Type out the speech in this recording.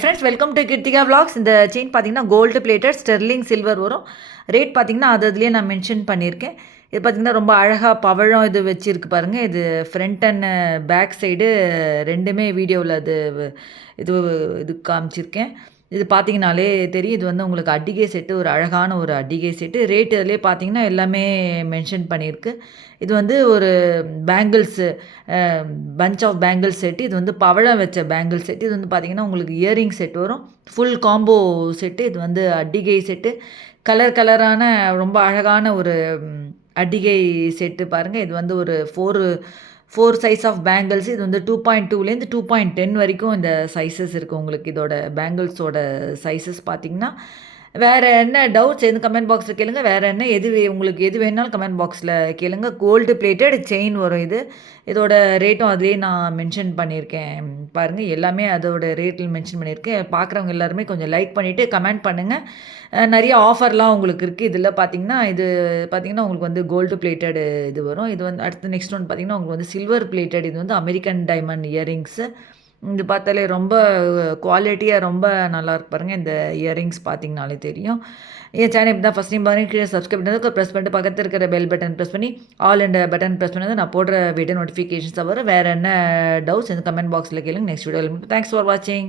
Friends welcome to Krithika vlogs. இந்த chain பார்த்தீங்கன்னா gold plated sterling silver வரும். ரேட் பார்த்தீங்கன்னா அதுலேயே நான் மென்ஷன் பண்ணியிருக்கேன். இது பார்த்தீங்கன்னா ரொம்ப அழகாக பவழம் இது வச்சுருக்கு பாருங்கள். இது ஃப்ரண்ட் அண்ட் பேக் சைடு ரெண்டுமே வீடியோவில் இது இது காமிச்சிருக்கேன். இது பார்த்தீங்கனாலே தெரியும். இது வந்து உங்களுக்கு அட்டிகை செட்டு, ஒரு அழகான ஒரு அட்டிகை செட்டு. ரேட் இதிலே பார்த்தீங்கன்னா எல்லாமே மென்ஷன் பண்ணியிருக்கு. இது வந்து ஒரு bangles bunch of bangles set. இது வந்து பவழம் வச்ச பேங்கிள் செட்டு. இது வந்து பார்த்தீங்கன்னா உங்களுக்கு இயரிங் செட் வரும். Full combo set. இது வந்து அட்டிகை செட்டு. கலர் கலரான ரொம்ப அழகான ஒரு அட்டிகை செட்டு பாருங்கள். இது வந்து ஒரு 4 சைஸ் ஆஃப் பேங்கிள்ஸ். இது வந்து 2.2லேருந்து 2.10 வரைக்கும் இந்த சைஸஸ் இருக்குது உங்களுக்கு. இதோட பேங்கிள்ஸோட சைஸஸ் பார்த்தீங்கன்னா, வேறு என்ன டவுட்ஸ் எதுவும் கமெண்ட் பாக்ஸில் கேளுங்க. வேறு என்ன உங்களுக்கு எது வேணாலும் கமெண்ட் பாக்ஸில் கேளுங்க. கோல்டு பிளேட்டட் செயின் வரும் இது. இதோட ரேட்டும் அதிலேயே நான் மென்ஷன் பண்ணியிருக்கேன் பாருங்கள். எல்லாமே அதோட ரேட்டில் மென்ஷன் பண்ணியிருக்கேன். பார்க்குறவங்க எல்லாருமே கொஞ்சம் லைக் பண்ணிவிட்டு கமெண்ட் பண்ணுங்கள். நிறைய ஆஃபர்லாம் உங்களுக்கு இருக்குது. இதில் பார்த்தீங்கன்னா இது பார்த்தீங்கன்னா உங்களுக்கு வந்து கோல்டு பிளேட்டடு இது வரும். இது வந்து அடுத்து நெக்ஸ்ட் ஒன் பார்த்தீங்கன்னா உங்களுக்கு வந்து சில்வர் பிளேட்டட். இது வந்து அமெரிக்கன் டைமண்ட் இயரிங்ஸு. இது பார்த்தாலே ரொம்ப குவாலிட்டியாக ரொம்ப நல்லாயிருக்கு பாருங்கள். இந்த இயரிங்ஸ் பார்த்தீங்கனாலே தெரியும். என் சேனல் இப்படி தான் ஃபஸ்ட் டைம் பாருங்கள். கீழே சப்ஸ்கிரைப் பண்ணதுக்கு ப்ரெஸ் பண்ணிட்டு பக்கத்தில் இருக்கிற பெல் பட்டன் ப்ரெஸ் பண்ணி ஆல் அண்ட் பட்டன் ப்ரெஸ் பண்ணது நான் போடுற வீடியோ நோட்டிஃபிகேஷன்ஸ் வரும். வேறு என்ன டவுட்ஸ் இந்த கமெண்ட் பாக்ஸில் கேளுங்க. நெக்ஸ்ட் வீடியோவில் தேங்க்ஸ் ஃபார் வாட்சிங்.